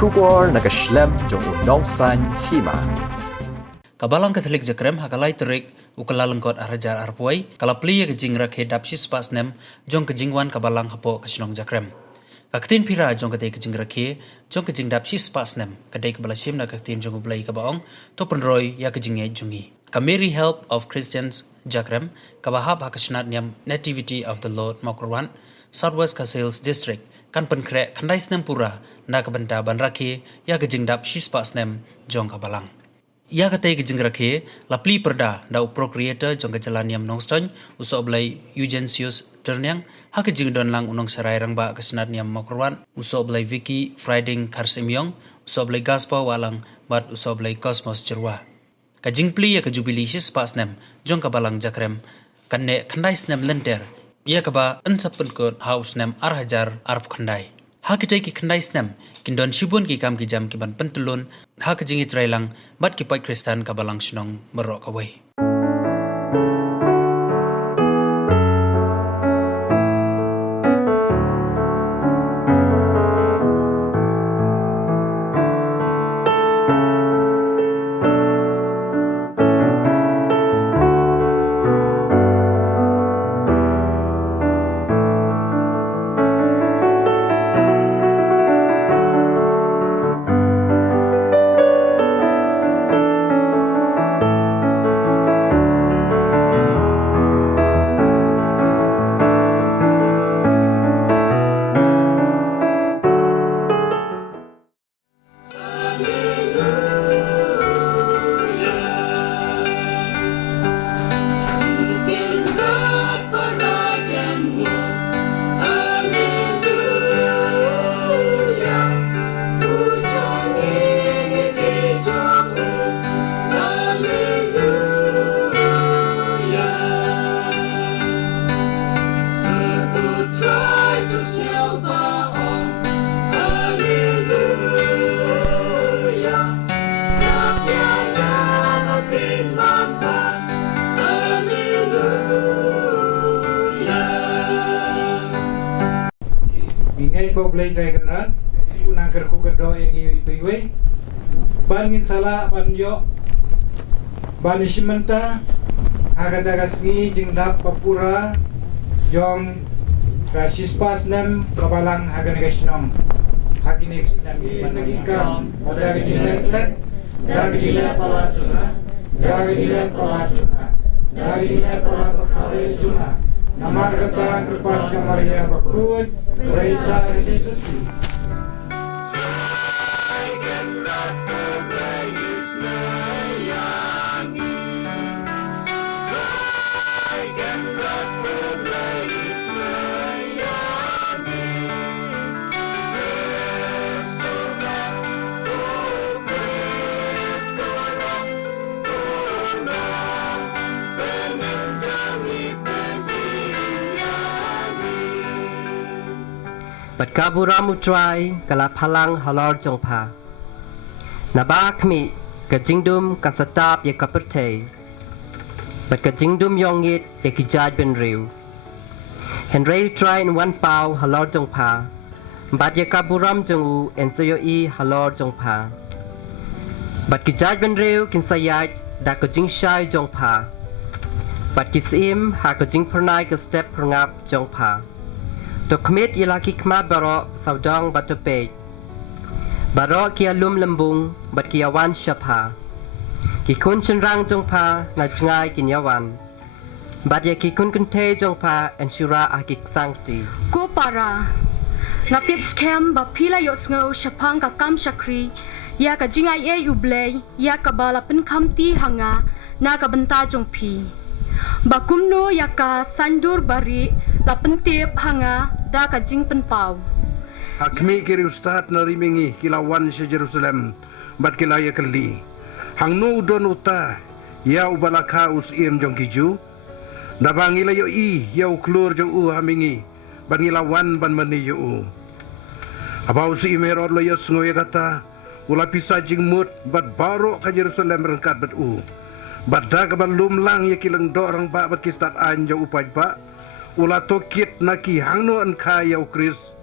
Shubor nagaslem jong unongsan hima. Kabalang Katolik Jakrem hakalai terik ukalalengkot arajar arpuai kalapli ya kejing rakhe dapsis pasnem jong kejingwan kabalang hapo kesenong Jakrem. Kaktin pira jong kadai kejing rakhe jong kejing dapsis pasnem kadai kabalasim na kaktin jong ublai kabaong to penroy ya kejingnya jungi. Kameri Help of Christians Jakrem kabahap hakasnat nyam Nativity of the Lord Mokurwan Southwest Kasils District kan penkrek kandai snem pura na kabenta ban rakhe ya kejing dapsis pasnem jong kabalang. Ia katai kejeng rakhe lapli perda da procreator jong kejalan yam nongston usok belai Eugensius Ternyang ha kejeng don lang unong sarai rangba kesenat yam mokrwan usok belai Vicky Friday Karsimyong usok belai Gaspar walang bat usok belai Cosmos Jerwa. Kajing pli ya kejubili sis pasnem jong kabalang Jakrem kanne kandai snem lenter ia kaba ensapun kot haus nem arhajar arp kandai. Ha kejai ki kandai snem kindon shibun ki kam ki jam ki ban pentulun ha kejingi trailang bat ki pai Kristan kabalang senong merok kawai. Ingay ko blay jay ganran unang kerku kedo yang iwe bangin salah banjo bani simenta aga jagasngi jingdap papura jong kasis pasnem kabalang haga negasnom hakine kisnam managika pada kejilek da kejilek palacuna da kejilek palacuna da kejilek palacuna juna namar kata kerpat kamaria bakruat Raisa Jesus. Bat kaburamu try kalap halang halor jongpa. Nabakmi kajingdum kan satap ya kaperte. Bat kajingdum yongit ya kijaj ben riu. Henry try in one pau halor jongpa. Bat ya kaburam jongu en soyoi halor jongpa. Bat kijaj ben riu kin sayaj da kajing shai jongpa. Bat kisim ha kajing pernai ke step perngap jongpa. Tokmit ilaki kma baro saudang batopej. Baro kia lum lembung bat kia wan syapha. Ki kun cenrang jongpa na jengai kinyawan. Bat ya ki kun kente jongpa en syura akik sangti. Ko para ngapip scam ba pila yo sngo syapang ka kam syakri ya ka jingai e ublay ya ka bala pen kamti hanga na ka benta jongpi. Bakumno yaka sandur bari la pentip hanga da ka jing penpau. Hakmi kiri ustad narimingi kilawan sa Jerusalem bat kilaya kali. Hangno udon uta ya ubalaka usim jong kiju. Nabangila yo i ya uklur jong u hamingi ban ngilawan ban mani yo u. Abau si imerod lo yo sngoy kata ula pisa jing mut bat baro ka Jerusalem rengkat bat u. Badda ka balum lang ya kilang do orang ba bat kistat anja upaj ba ula tokit naki hangno an kaya u Kris.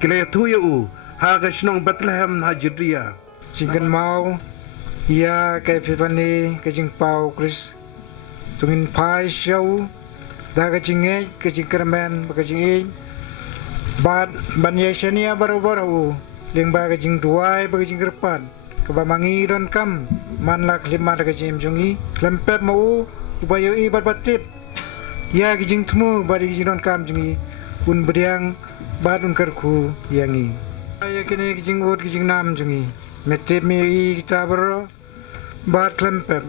Kilaya tu ya u haga shnong Bethlehem hajidria. Jingkan mau ia kai pipani ke jing pau Chris tungin pai show da ke jinge ke jing kermen ke jing bad ban yesenia baru-baru ling ba ke jing duai ke jing kerpan ke ba mangi don kam man lak lima ke jing jungi lempet mau ubayo i bad batip ya ke jing tmu ba ke jing don kam jungi un bediang bad un kerku yangi ya kene ke jing wot ke jing nam jungi metip mi kita bro bat klempem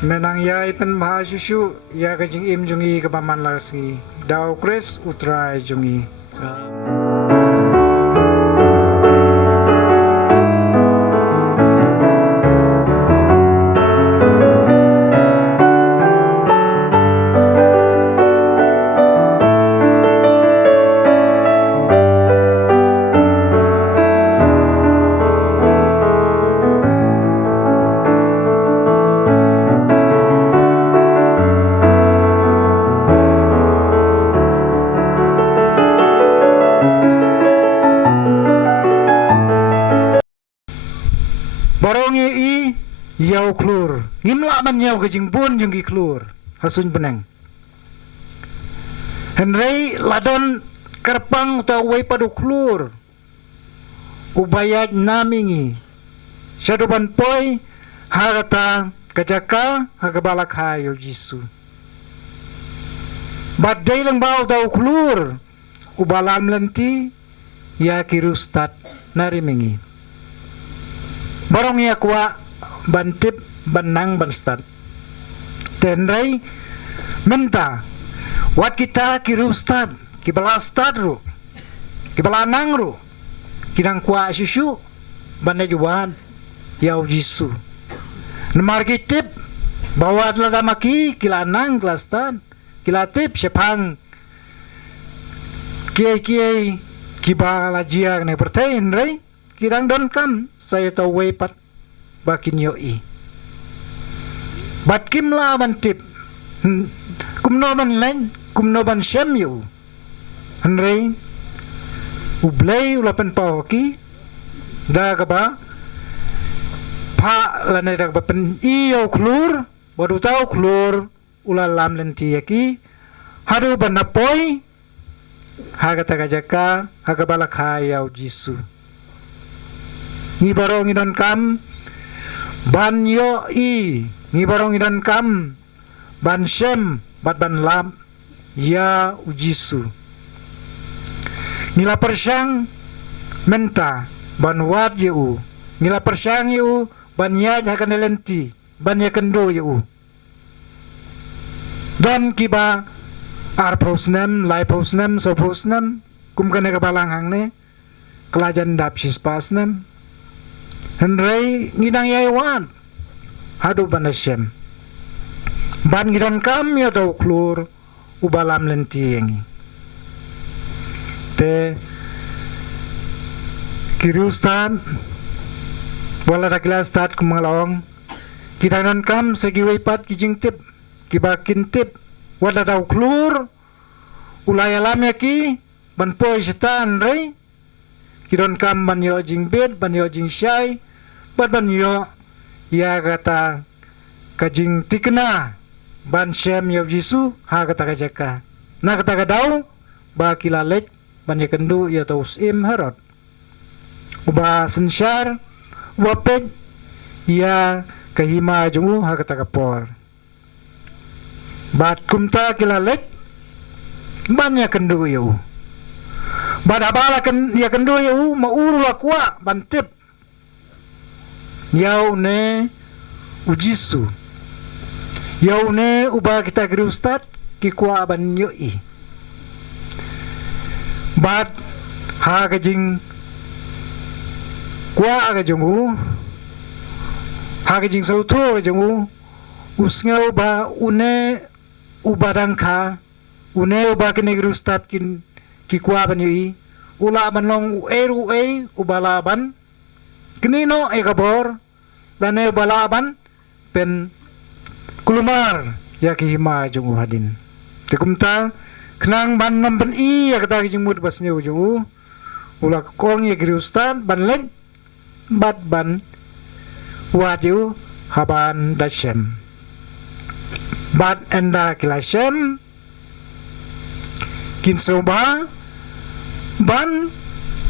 menang yai pen maha susu ya kajing im jungi ke paman lasi dau kres utrai jungi Barongi i yau klur ngimla man yau kajing bun jungi klur hasun benang Henry ladon kerpang utau wei padu klur ubayat namingi syaduban poi harata kajaka hagabalak hayo jisu badai lang bau tau klur ubalam lenti ya kirustat narimingi Barong ya kuwa bantip banang banstat. Tenrai menta wat kita kirustad kibala stadru kibala nangru kidang kuwa susu banda juwan yau jisu. Nemar kitip bawa adalah maki kila nang kelastan kila tip sepang kiai kibala jia ne pertain rai kirang don kam saya tahu wepat bakin yoi bat kim la ban tip kumno ban lain kumno ban syam yu hanrei ublay ulapan pawaki da ba pa lanay da ba pen iyo klur baru tahu klur ulalam lenti yaki haru ban napoy haga tagajaka haga balakhayaw jisu ngibarong idan kam ban yo i ngibarong idan kam ban shem bat ban lam ya ujisu nila persyang menta ban wat yu nila persyang yu ban ya hakan lenti ban ya kendo yu dan kiba ar prosnem lai prosnem so prosnem kum kana kabalang hang ne kelajan dap sis pasnem Henry ngidang yaiwan hadu banasem ban ngidan kam ya tau klur ubalam lenti yangi te kirustan wala dakila start kumalawang kidanan kam segi weipat kijing tip kibakin tip wala tau klur ulayalam yaki ban poi setan rei kidon kam ban yo jing bed ban yo jing syai ban yo ya kata kajing tikna ban shem yo jisu ha kata kajaka na kata kadau ba kilalek ban ya kendu ya taus im harot uba sensyar wapet ya kahima jungu ha kata kapor bat kumta kilalek ban ya kendu yo ban abala kan ya kendu yo mauru lakwa ban tip yau ne ujisu yau ne uba kita gerustat kikwa ban yoi bat ha kajing kwa aga jungu ha kajing sauto jungu usngau ba une uba dangka une uba kene gerustat kin kikwa ban yoi ula ban long eru ubala ban Kenino ekabor dan balaban pen kulumar ya kihima jungu hadin. Tekumta kenang ban nomben i ya kata kijing mud basnya jungu ula kong ye Kristan ban leng bat ban waju haban dashem bat enda kilashem kin soba ban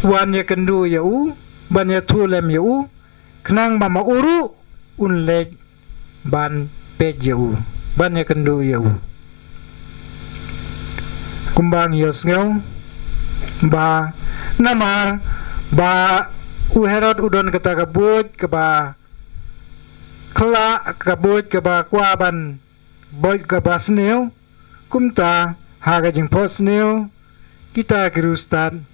wan ye kendu yau ban ye tulem yau kenang mama uru unlek ban pej yau ban ye kendu yau kumbang yos ngau ba namar ba uherod udon kata kabut keba kela kabut keba kwaban boy keba sneu kumta haga jing posneu kita kirustan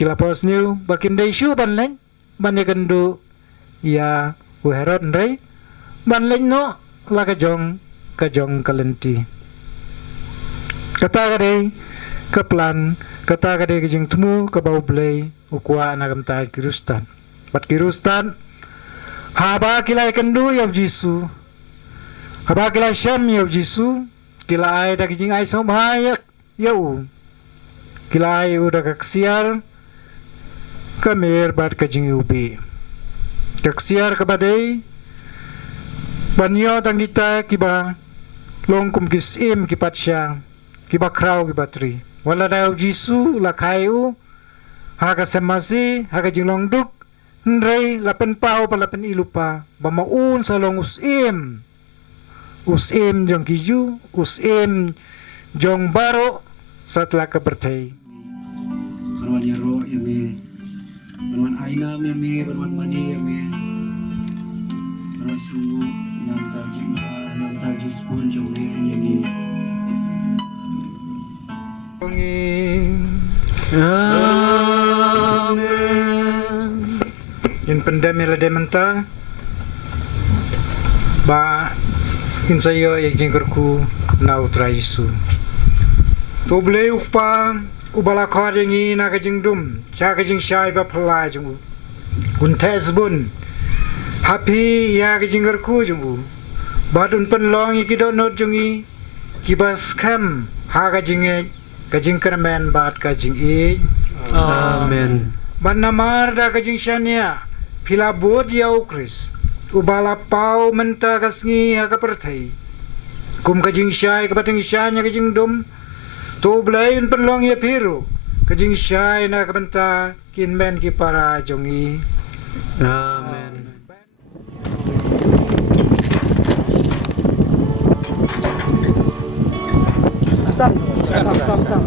kila posneu bakin dai shu ban len ban ye kendu ya uherod ndai ban len no la kajong kalenti kata kadai keplan kata kadai kijing temu ke bau blai ukwa nagam ta kirustan bat kirustan haba kilai kendu ya jisu haba kilai syam ya jisu kilai da kijing ai som hayak yau kilai udah kaksiar kamer bat kijing ubi kaksiar kabadai banyo tanggita kiba longkum kisim kipat syang kiba krau kibatri wala daw jisu lakayu haga semasi haga jinglong duk ndrei lapen pau palapen ilupa bamaun salong usim jong kiju usim jong baro satla kebertai Berwan yaro yame berwan ainam yame berwan mani yame berwan sungu nam tarjis pun jong yagi Amen. In pandemi la dementa ba in sayo ay jingkerku na utra Yesu. Tuble upa ubala khodingi na kajingdum cha kajing syai ba phala jungu. Untes bun happy ya kajingkerku jungu. Badun penlong ikidon not jungi kibas kam ha kajing kermen bat kajing Amen. Banamar da kajing syania pila bod yau kris ubala pau menta kasngi ha kapertai kum kajing syai kapating syanya kajing dum to blain penlong ya piru kajing syai na kabenta kin men ki para jongi Amen. tam